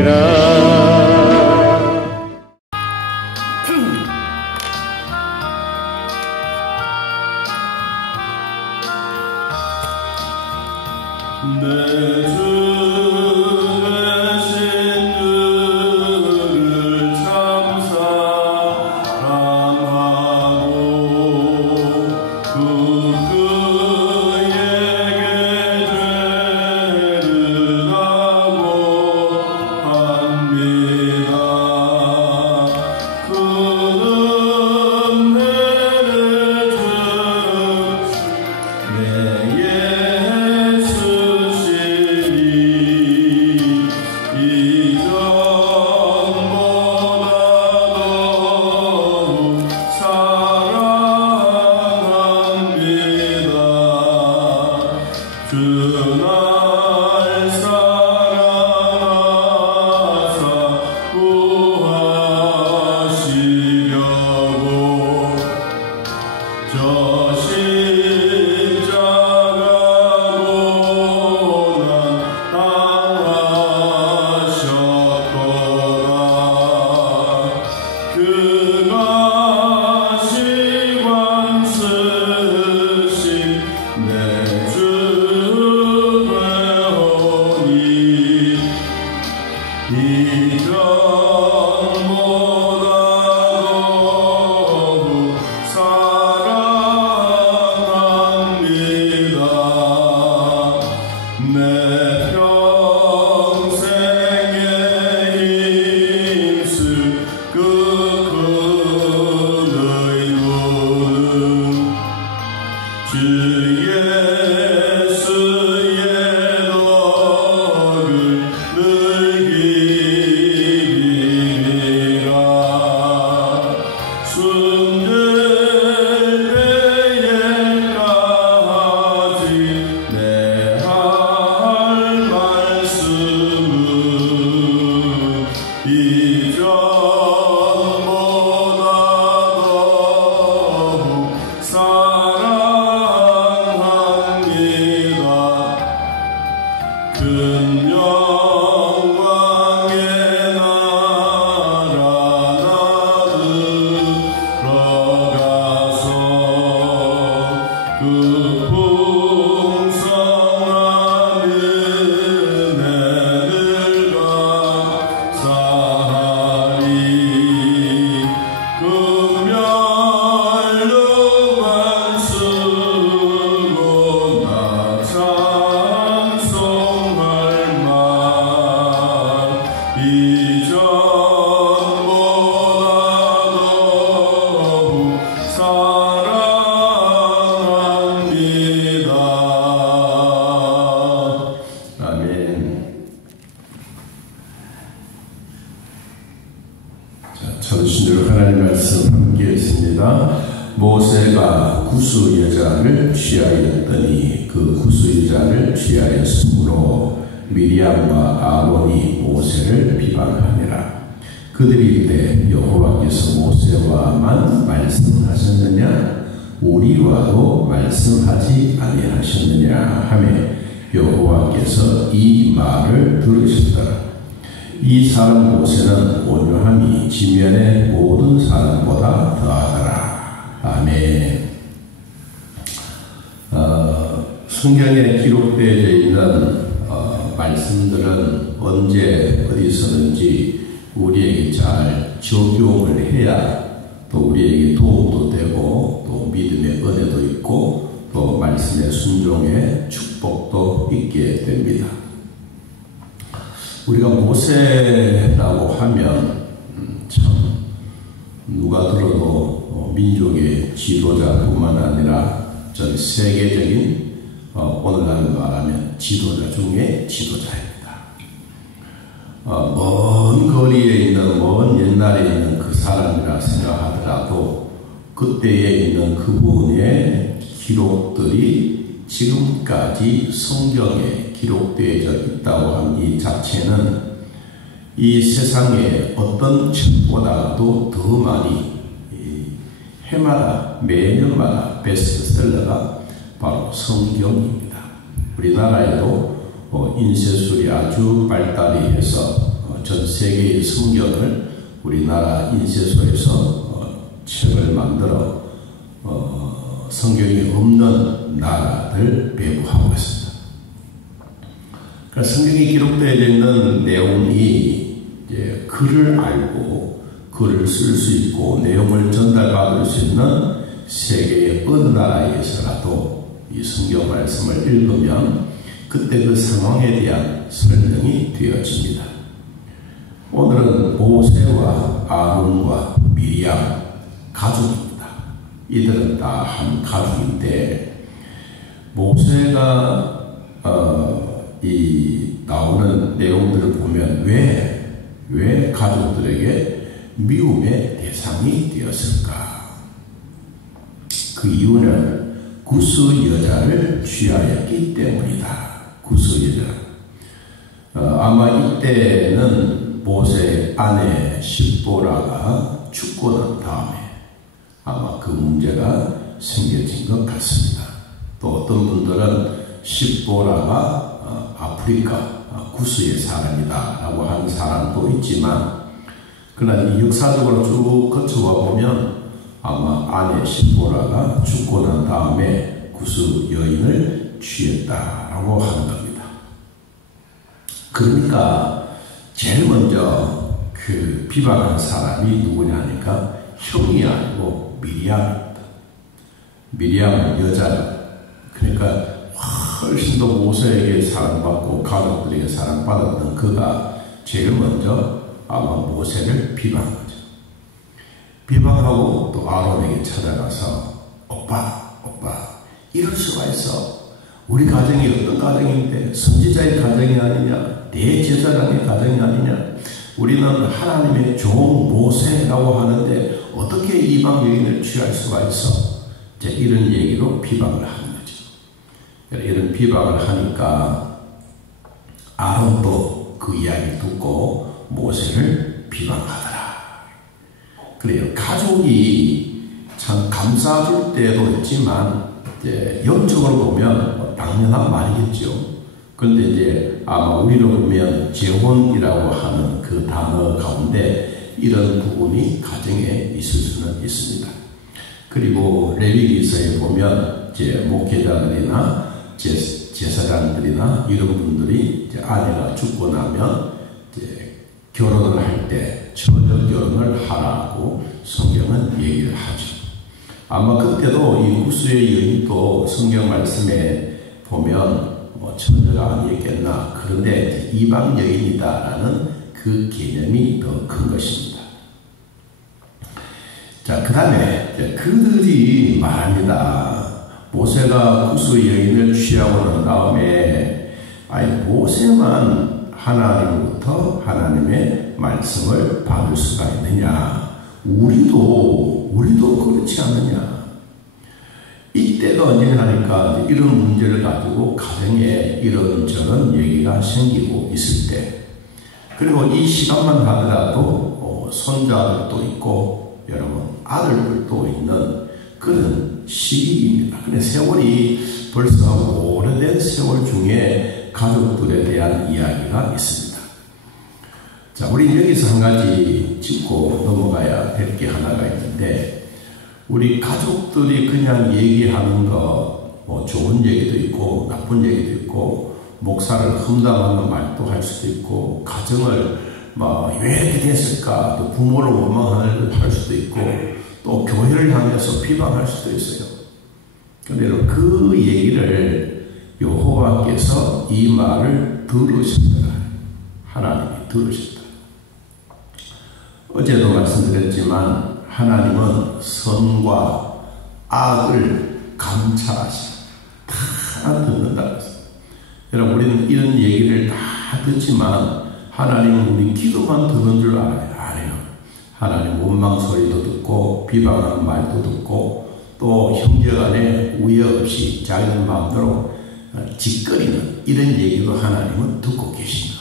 되리라. 전신으로 하나님 말씀 함께 했습니다. 모세가 구수여자를 취하였더니 그 구수여자를 취하였으므로 미리암과 아론이 모세를 비방하니라. 그들이 이르되 여호와께서 모세와만 말씀하셨느냐 우리와도 말씀하지 아니하셨느냐 하며 여호와께서 이 말을 들으셨더라. 이 사람 모세는 온유함이 지면의 모든 사람보다 더하더라. 아멘. 성경에 기록되어 있는 말씀들은 언제 어디서든지 우리에게 잘 적용을 해야 또 우리에게 도움도 되고 또 믿음의 은혜도 있고 또 말씀의 순종의 축복도 있게 됩니다. 우리가 모세라고 하면 참 누가 들어도 민족의 지도자뿐만 아니라 전 세계적인 오늘날로 말하면 지도자 중에 지도자입니다. 먼 거리에 있는 먼 옛날에 있는 그 사람이라 생각하더라도 그때에 있는 그분의 기록들이 지금까지 성경에 기록되어 있다고 한 이 자체는 이 세상에 어떤 책보다도 더 많이 해마다 매년마다 베스트셀러가 바로 성경입니다. 우리나라에도 인쇄술이 아주 발달이 해서 전 세계의 성경을 우리나라 인쇄소에서 책을 만들어 성경이 없는 나라들 배부하고 있습니다. 그러니까 성경이 기록되어 있는 내용이 이제 글을 알고 글을 쓸 수 있고 내용을 전달받을 수 있는 세계의 어느 나라에서라도 이 성경 말씀을 읽으면 그때 그 상황에 대한 설명이 되어집니다. 오늘은 모세와 아론과 미리암 가족입니다. 이들은 다 한 가족인데 모세가 이 나오는 내용들을 보면 왜 가족들에게 미움의 대상이 되었을까? 그 이유는 구스 여자를 취하였기 때문이다. 구스 여자. 아마 이때는 모세 아내 십보라가 죽고 난 다음에 아마 그 문제가 생겨진 것 같습니다. 또 어떤 분들은 십보라가 아프리카 구스의 사람이다 라고 하는 사람도 있지만 그러나 이 역사적으로 쭉 거쳐와 보면 아마 아내 십보라가 죽고 난 다음에 구스 여인을 취했다라고 하는 겁니다. 그러니까 제일 먼저 그 비방한 사람이 누구냐 하니까 형이 아니고 미리암입니다. 미리암은 여자. 그러니까 훨씬 더 모세에게 사랑받고 가족들에게 사랑받았던 그가 제일 먼저 아마 모세를 비방한 거죠. 비방하고 또 아론에게 찾아가서 오빠 이럴 수가 있어. 우리 가정이 어떤 가정인데 선지자의 가정이 아니냐, 대제사장의 가정이 아니냐, 우리는 하나님의 종 모세라고 하는데 어떻게 이방 여인을 취할 수가 있어? 이제 이런 얘기로 비방을 하는 거죠. 이런 비방을 하니까 아론도 그 이야기를 듣고 모세를 비방하더라. 그래요. 가족이 참 감싸줄 때도 있지만 이제 영적으로 보면 당연한 말이겠죠. 그런데 이제 아마 우리로 보면 재혼이라고 하는 그 단어 가운데 이런 부분이 가정에 있을 수는 있습니다. 그리고 레위기서에 보면 이제 목회자들이나 제사장들이나 이런 분들이 이제 아내가 죽고 나면 이제 결혼을 할 때 처녀 결혼을 하라고 성경은 얘기를 하죠. 아마 그때도 이 구스의 여인도 성경 말씀에 보면 처녀가 아니겠나. 그런데 이방 여인이다라는 그 개념이 더 큰 것입니다. 자, 그 다음에 그들이 말합니다. 모세가 구스 여인을 취하고 난 다음에 모세만 하나님부터 하나님의 말씀을 받을 수가 있느냐. 우리도 그렇지 않느냐. 이때가 언제냐 하니까 이런 문제를 가지고 가정에 이런저런 얘기가 생기고 있을 때, 그리고 이 시간만 하더라도 손자들도 있고 여러분 아들들도 있는 그런 시기입니다. 근데 세월이 벌써 오래된 세월 중에 가족들에 대한 이야기가 있습니다. 자, 우리 여기서 한 가지 짚고 넘어가야 될 게 하나가 있는데, 우리 가족들이 그냥 얘기하는 거 좋은 얘기도 있고 나쁜 얘기도 있고 목사를 험담하는 말도 할 수도 있고 가정을 왜 이렇게 됐을까 또 부모를 원망하는 할 수도 있고 또 교회를 향해서 비방할 수도 있어요. 그런데 그 얘기를 여호와께서 이 말을 들으셨더라. 하나님이 들으셨다. 어제도 말씀드렸지만 하나님은 선과 악을 감찰하시고 다 듣는다 그랬어요. 여러분, 우리는 이런 얘기를 다 듣지만 하나님은 우리 기도만 듣는 줄 알아요. 아니에요. 하나님 원망 소리도 듣고 비방하는 말도 듣고 또 형제간에 우애 없이 자기 마음대로 짓거리는 이런 얘기도 하나님은 듣고 계십니다.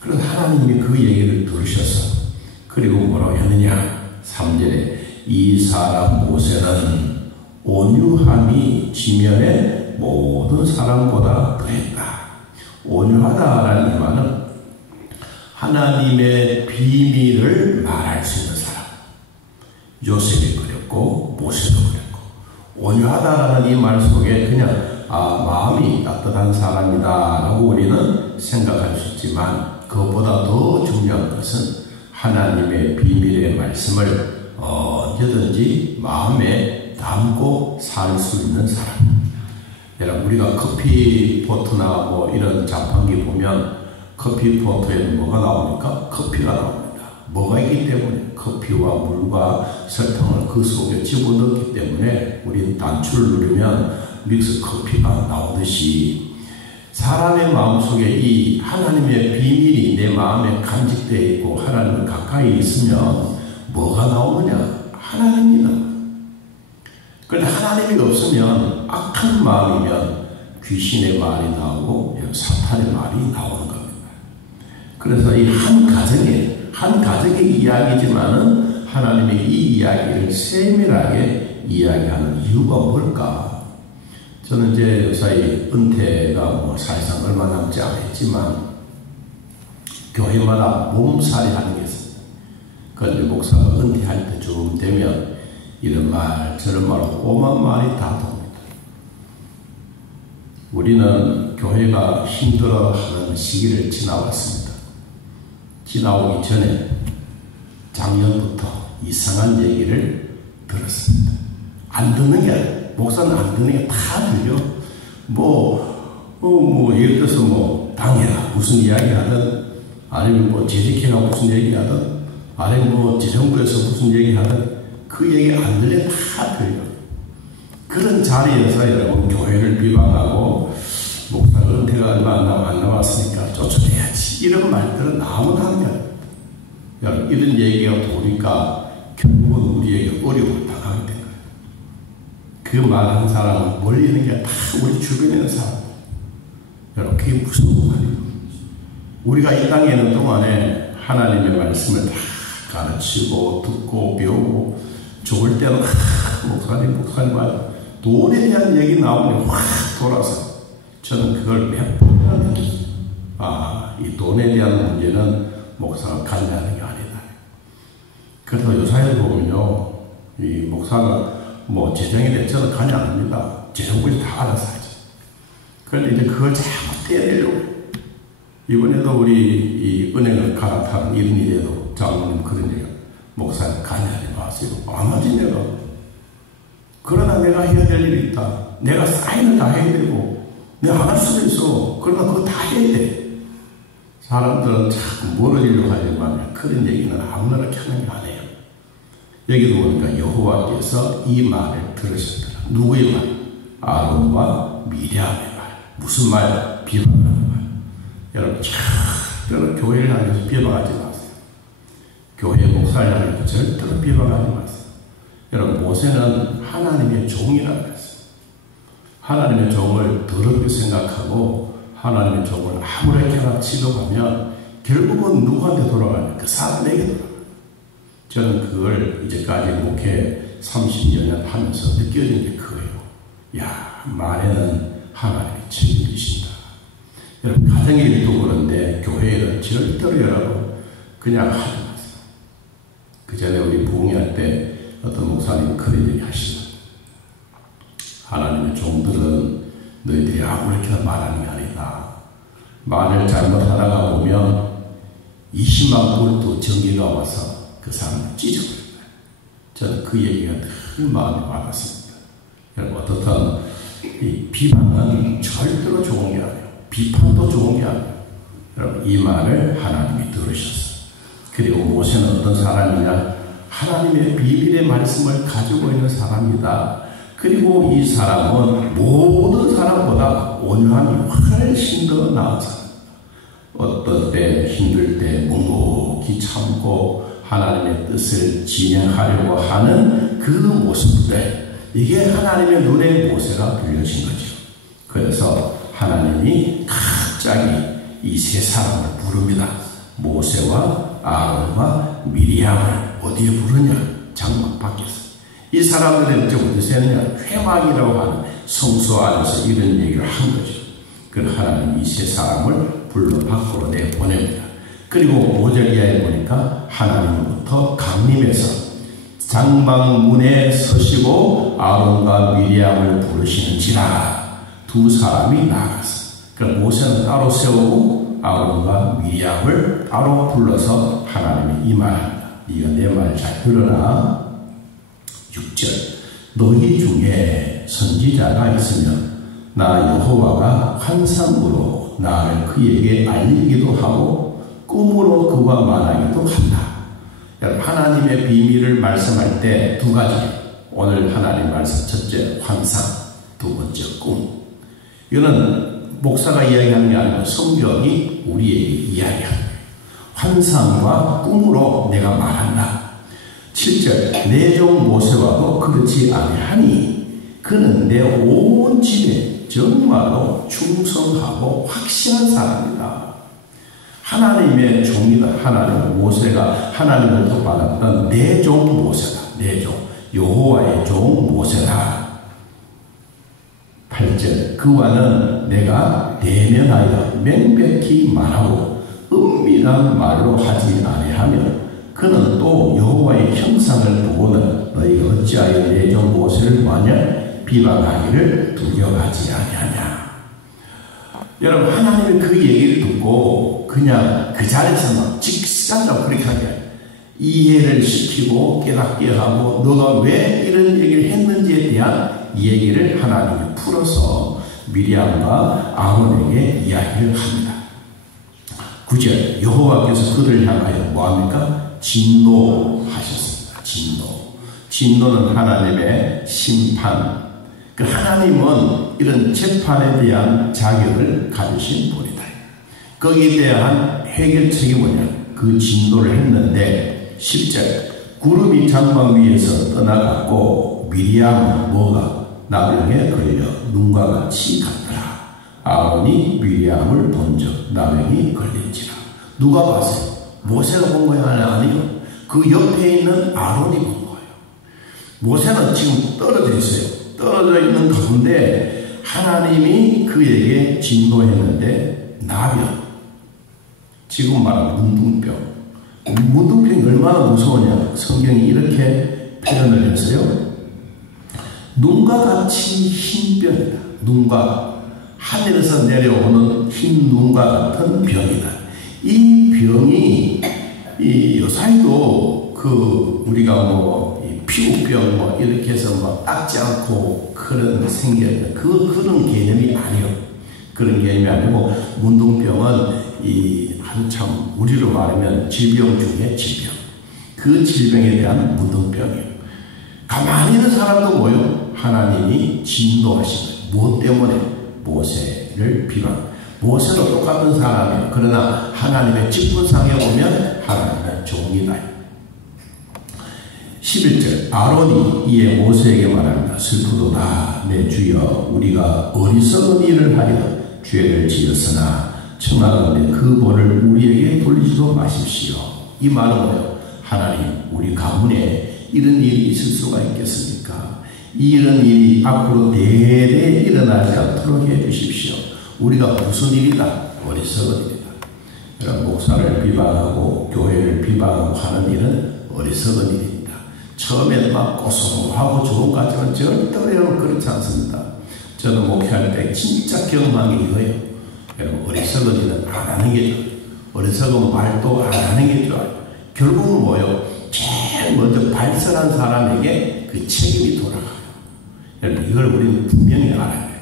그래서 하나님이 그 얘기를 들으셔서 그리고 뭐라고 했느냐? 3절에 이 사람 모세는 온유함이 지면의 모든 사람보다 더했다. 온유하다라는 말은 하나님의 비밀을 말할 수 있는 사람. 요셉이 그랬고 모세도 그랬고 온유하다라는 이 말 속에 그냥 마음이 따뜻한 사람이다 라고 우리는 생각할 수 있지만 그것보다 더 중요한 것은 하나님의 비밀의 말씀을 언제든지 마음에 담고 살 수 있는 사람. 여러분 우리가 커피포트나 뭐 이런 자판기 보면 커피포트에는 뭐가 나옵니까? 커피가 나옵니다. 뭐가 있기 때문에 커피와 물과 설탕을 그 속에 집어넣기 때문에 우리는 단추를 누르면 믹스 커피가 나오듯이 사람의 마음속에 이 하나님의 비밀이 내 마음에 간직되어 있고 하나님을 가까이 있으면 뭐가 나오느냐? 하나님이 나옵니다. 그런데 하나님이 없으면 악한 마음이면 귀신의 말이 나오고 사탄의 말이 나오는 겁니다. 그래서 이 한 가정의 이야기지만은 하나님의 이 이야기를 세밀하게 이야기하는 이유가 뭘까? 저는 이제 요사이 은퇴가 뭐 사실상 얼마 남지 않았지만 교회마다 몸살이 하는 게 있습니다. 그런데 목사가 은퇴할 때쯤 되면 이런 말 저런 말 오만 말이 다 돕니다. 우리는 교회가 힘들어하는 시기를 지나왔습니다. 지나오기 전에 작년부터 이상한 얘기를 들었습니다. 안 듣는 게 아니라 목사는 안 듣는 게 다 들려. 예를 들어서 당해라 무슨 이야기 하든 아니면 재직해라 무슨 얘기 하든 아니면 재정부에서 무슨 얘기 하든 그 얘기 안 들려 다 들려. 그런 자리에서 여러분 교회를 비방하고 목사가 은퇴가 얼마 안 남았으니까 쫓아내야지 이런 말들은 아무나 하는 게 아닙니다. 여러분 이런 얘기가 도니까 결국은 우리에게 어려움을 당하게 된 거예요. 그 말하는 사람은 멀리 있는 게 다 우리 주변에 있는 사람. 여러분 그게 무슨 말이에요? 우리가 이 땅에 있는 동안에 하나님의 말씀을 다 가르치고 듣고 배우고 좋을 때는 목사님 말 돈에 대한 얘기 나오면 확 돌아서 저는 그걸 몇 번이나 느꼈어요. 이 돈에 대한 문제는 목사가 관여하는 게 아니다. 그래서 요사에 보면요, 이 목사가 재정에 대해서는 관여 안 합니다. 재정부에서 다 알아서 하죠. 그런데 이제 그걸 자꾸 떼내려고. 이번에도 우리 이 은행을 갈아타는 이런 일에도 장로님 그런 얘기가 목사님 관여하지 마세요. 안 하지 내가. 그러나 내가 해야 될 일이 있다. 내가 사인을 다 해야 되고 내가 안 할 수도 있어. 그러나 그거 다 해야 돼. 사람들은 자꾸 멀어지려고 하지만 그런 얘기는 아무나 이렇게 하는 게 아니에요. 여기도 보니까 여호와께서 이 말을 들으셨더라. 누구의 말? 아론과 미리암의 말. 무슨 말? 비방하는 말. 여러분 절대로 교회를 향해서 비방하지 마세요. 교회 목사를 향해서 절대로 비방하지 마세요. 여러분 모세는 하나님의 종이라고 했어요. 하나님의 종을 더럽게 생각하고 하나님의 종을 아무렇게나 취급하면 결국은 누구한테 돌아가냐? 그 사람에게 돌아가요. 저는 그걸 이제까지 목회 30년 하면서 느껴진 게 그거예요. 야, 말에는 하나님이 책임지신다. 여러분 가정의 일도 그런데 교회는 절대로 여러분 그냥 하지 마세요. 그 전에 우리 부흥회할 때 어떤 목사님 그런 얘기 하시죠. 하나님의 종들은 너희들이 아무렇게나 말하는 게 아니다. 말을 잘못하다가 보면 20만 볼트 전기가 와서 그 사람을 찢어버린 거예요. 저는 그 얘기가 늘 마음에 와닿습니다. 여러분 어떻든 이 비방은 절대로 좋은 게 아니에요. 비판도 좋은 게 아니에요. 여러분 이 말을 하나님이 들으셨어요. 그리고 모세는 어떤 사람이냐? 하나님의 비밀의 말씀을 가지고 있는 사람이다. 그리고 이 사람은 모든 사람보다 온유함이 훨씬 더 나은 사람. 어떤 때 힘들 때 묵묵히 참고 하나님의 뜻을 진행하려고 하는 그 모습들, 이게 하나님의 눈에 모세가 불려진 거죠. 그래서 하나님이 갑자기 이 세 사람을 부릅니다. 모세와 아론과 미리암을 어디에 부르냐? 장막 밖에서. 이 사람들은 이제 어디서 했느냐? 회막이라고 하는 성소 안에서 이런 얘기를 한 거죠. 그래서 하나님 이 세 사람을 불러 밖으로 내보냅니다. 그리고 5절 이하에 보니까 하나님으로부터 강림해서 장막문에 서시고 아론과 미리암을 부르시는지라. 두 사람이 나가서, 그러니까 모세는 따로 세우고 아론과 미리암을 따로 불러서 하나님이 이 말합니다. 네가 내 말 잘 들어라. 6절 너희 중에 선지자가 있으면 나 여호와가 환상으로 나를 그에게 알리기도 하고 꿈으로 그와 말하기도 한다. 하나님의 비밀을 말씀할 때 두 가지. 오늘 하나님 말씀, 첫째 환상, 두 번째 꿈. 이거는 목사가 이야기하는 게 아니고 성경이 우리에게 이야기하는 거예요. 환상과 꿈으로 내가 말한다. 7절 내 종 모세와도 그렇지 아니하니 그는 내 온 집에 정말로 충성하고 확실한 사람이다. 하나님의 종이다. 하나님, 모세가 하나님으로부터 받았던 내 종 모세다. 내 종, 여호와의 종 모세다. 8절 그와는 내가 대면하여 명백히 말하고 은밀한 말로 하지 아니하며 그는 또 여호와의 형상을 보고는 너희가 어찌하여 내 종 모세를 마냥 비방하기를 두려워하지 아니하냐. 여러분, 하나님이 그 얘기를 듣고 그냥 그 자리에서 막 직사적으로 그렇게 하게 이해를 시키고 깨닫게 하고 너가 왜 이런 얘기를 했는지에 대한 얘기를 하나님이 풀어서 미리암과 아론에게 이야기를 합니다. 9절 여호와께서 그들을 향하여 뭐합니까? 진노하셨습니다. 진노는 하나님의 심판. 그 하나님은 이런 재판에 대한 자격을 가지신 분이다. 거기에 대한 해결책이 뭐냐? 그 진노를 했는데 10절 구름이 장막 위에서 떠나갔고 미리암은 뭐가 나병에 걸려 눈과 같이 갔더라. 아론이 미리암을 본즉 나병이 걸린지라. 누가 봤어요? 모세가 본 거야? 아니요. 그 옆에 있는 아론이 본 거예요. 모세는 지금 떨어져 있어요. 떨어져 있는 가운데 하나님이 그에게 진노했는데 나병, 지금 말하는 문둥병. 문둥병이 얼마나 무서우냐. 성경이 이렇게 표현을 했어요. 눈과 같이 흰 병이다. 눈과 하늘에서 내려오는 흰 눈과 같은 병이다. 이 병이 요사이도 우리가 피부병 이렇게 해서 막 닦지 않고 그런 생겨요. 그런 개념이 아니에요. 그런 개념이 아니고 문둥병은 한참 우리로 말하면 질병 중에 질병. 그 질병에 대한 문둥병이에요. 가만히 있는 사람도 뭐요? 하나님이 진노하신 거예요. 무엇 때문에? 모세를 비방. 모세도 똑같은 사람이에요. 그러나 하나님의 직분상에 보면 하나님의 종이다. 11절 아론이 이에 모세에게 말합니다. 슬프도다 내 주여 우리가 어리석은 일을 하여 죄를 지었으나 청하건대 그 벌을 우리에게 돌리지도 마십시오. 이 말은 뭐예요? 하나님 우리 가문에 이런 일이 있을 수가 있겠습니까? 이런 일이 앞으로 대대 일어나지 않도록 해주십시오. 우리가 무슨 일이다? 어리석은 일이다. 그러니까 목사를 비방하고 교회를 비방하고 하는 일은 어리석은 일입니다. 처음에는 막 고소하고 좋은 것 같지만 절대로 그렇지 않습니다. 저는 목회할 때 진짜 경험한 게 이거예요. 여러분 어리석은 일은 안 하는 게 좋아요. 어리석은 말도 안 하는 게 좋아요. 결국은 뭐예요? 제일 먼저 발설한 사람에게 그 책임이 돌아가요. 여러분 이걸 우리는 분명히 알아야 돼요.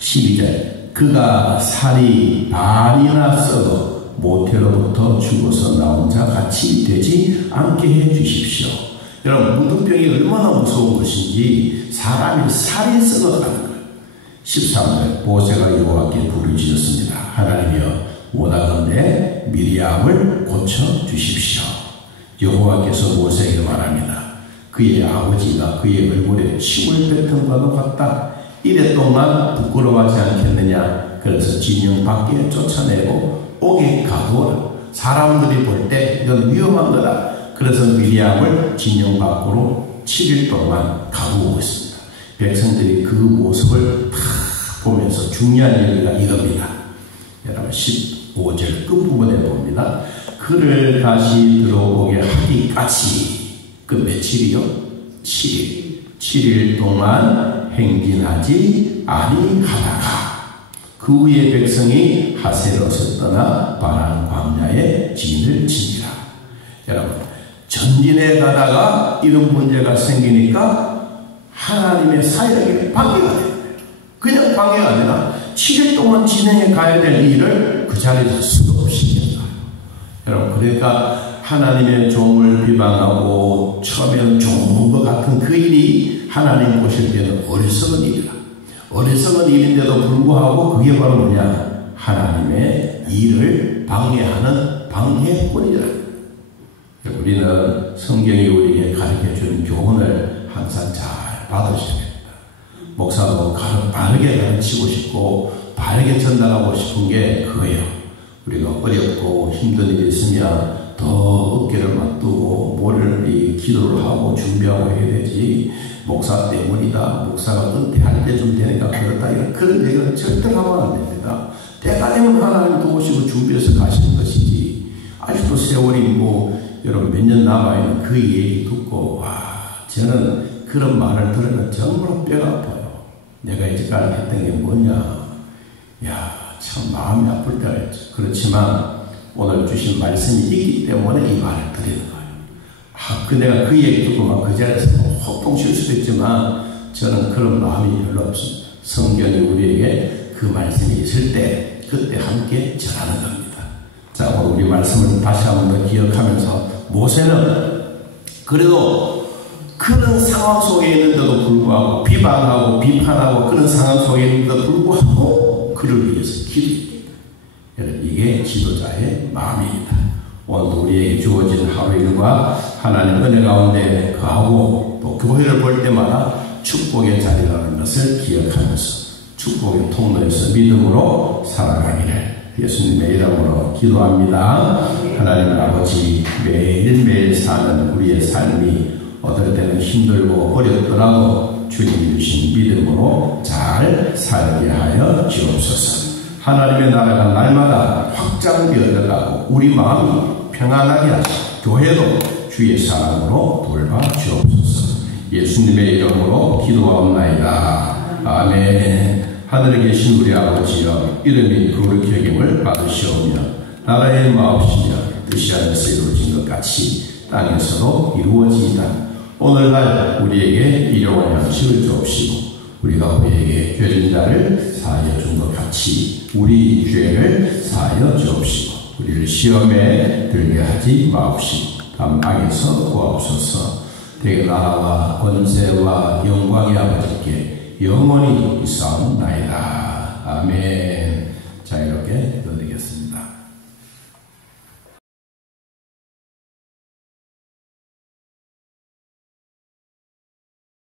12절 그가 살이 반이나 썩어 모태로부터 죽어서 나온 자 같이 되지 않게 해 주십시오. 여러분 문둥병이 얼마나 무서운 것인지 사람이 살이 썩어가는 거예요. 13절 모세가 여호와께 부르짖었습니다. 하나님이여 원하건대 미리암을 고쳐주십시오. 여호와께서 모세에게 말합니다. 그의 아버지가 그의 얼굴에 침을 뱉은 바도 같다. 이래 동안 부끄러워하지 않겠느냐. 그래서 진영 밖에 쫓아내고 옥에 가두어라. 사람들이 볼 때 이건 위험한 거다. 그래서 미리암을 진영 밖으로 7일 동안 가두고 있습니다. 백성들이 그 모습을 다 보면서 중요한 얘기가 이겁니다. 여러분 15절 5절 끝부분에 봅니다. 그를 다시 들어오게 하기까지 그 며칠이요? 7일 동안 행진하지 아니하다가 그 후에 백성이 하세롯을 떠나 바란 광야에 진을 치니라. 여러분, 전진에 가다가 이런 문제가 생기니까 하나님의 사역이 방해가 됩니다. 그냥 방해가 아니라 7일 동안 진행해 가야 될 일을 그 자리에서 스톱시키는 거예요. 여러분, 그러니까 하나님의 종을 비방하고 처음에는 좋은 것 같은 그 일이 하나님 보실 때는 어리석은 일이라. 어리석은 일인데도 불구하고 그게 바로 뭐냐? 하나님의 일을 방해하는 방해꾼이라. 우리는 성경이 우리에게 가르쳐주는 교훈을 항상 잘 받으셔야 됩니다. 목사도 바르게 가르치고 싶고 바르게 전달하고 싶은 게 그거예요. 우리가 어렵고 힘든 일이 있으면 더 어깨를 맞두고 뭐를 기도를 하고 준비하고 해야 되지. 목사 때문이다. 목사가 은퇴할 때좀 되니까 그렇다. 그런 얘기는 절대 하면 안 됩니다. 때가 되면 하나님 도우시고 준비해서 가시는 것이지. 아직도 세월이 여러분 몇 년 남아있는 그 얘기 듣고 저는 그런 말을 들으면 정말 뼈가 아파요. 내가 이제까지 했던 게 뭐냐. 참 마음이 아플 때가 있죠. 그렇지만 오늘 주신 말씀이 있기 때문에 이 말을 드리는 거예요. 내가 그 얘기 듣고 그 자리에서 호통 칠 수도 있지만 저는 그런 마음이 별로 없습니다. 성경이 우리에게 그 말씀이 있을 때 그때 함께 전하는 겁니다. 자, 오늘 우리 말씀을 다시 한 번 더 기억하면서 모세는 그래도 그런 상황 속에 있는데도 불구하고 비방하고 비판하고 그런 상황 속에 있는데도 불구하고 그를 위해서 기도합니다. 여러분, 이게 지도자의 마음입니다. 오늘도 우리에게 주어진 하루 일과 하나님 은혜 가운데 거하고 또 교회를 볼 때마다 축복의 자리라는 것을 기억하면서 축복의 통로에서 믿음으로 살아가기를 예수님의 이름으로 기도합니다. 하나님 아버지, 매일매일 사는 우리의 삶이 어떨 때는 힘들고 어렵더라도 주님이 주신 믿음으로 잘 살게 하여 주옵소서. 하나님의 나라가 날마다 확장되어가고 우리 마음이 평안하게 하시고 교회도 주의 사랑으로 돌봐 주옵소서. 예수님의 이름으로 기도하옵나이다. 아멘. 하늘에 계신 우리 아버지여, 이름이 거룩히 여김을 받으시오며 나라의 마옵시며 뜻이 하늘에서 이루어진 것 같이 땅에서도 이루어지이다. 오늘날 우리에게 일용할 양식을 주옵시고 우리가 우리에게 죄진 자를 사하여 준 것 같이 우리 죄를 사하여 주옵시고 우리를 시험에 들게 하지 마옵시고 다만 악에서 구하옵소서. 대개 나라와 권세와 영광이 아버지께 영원히 있사옵나이다. 아멘. 자, 이렇게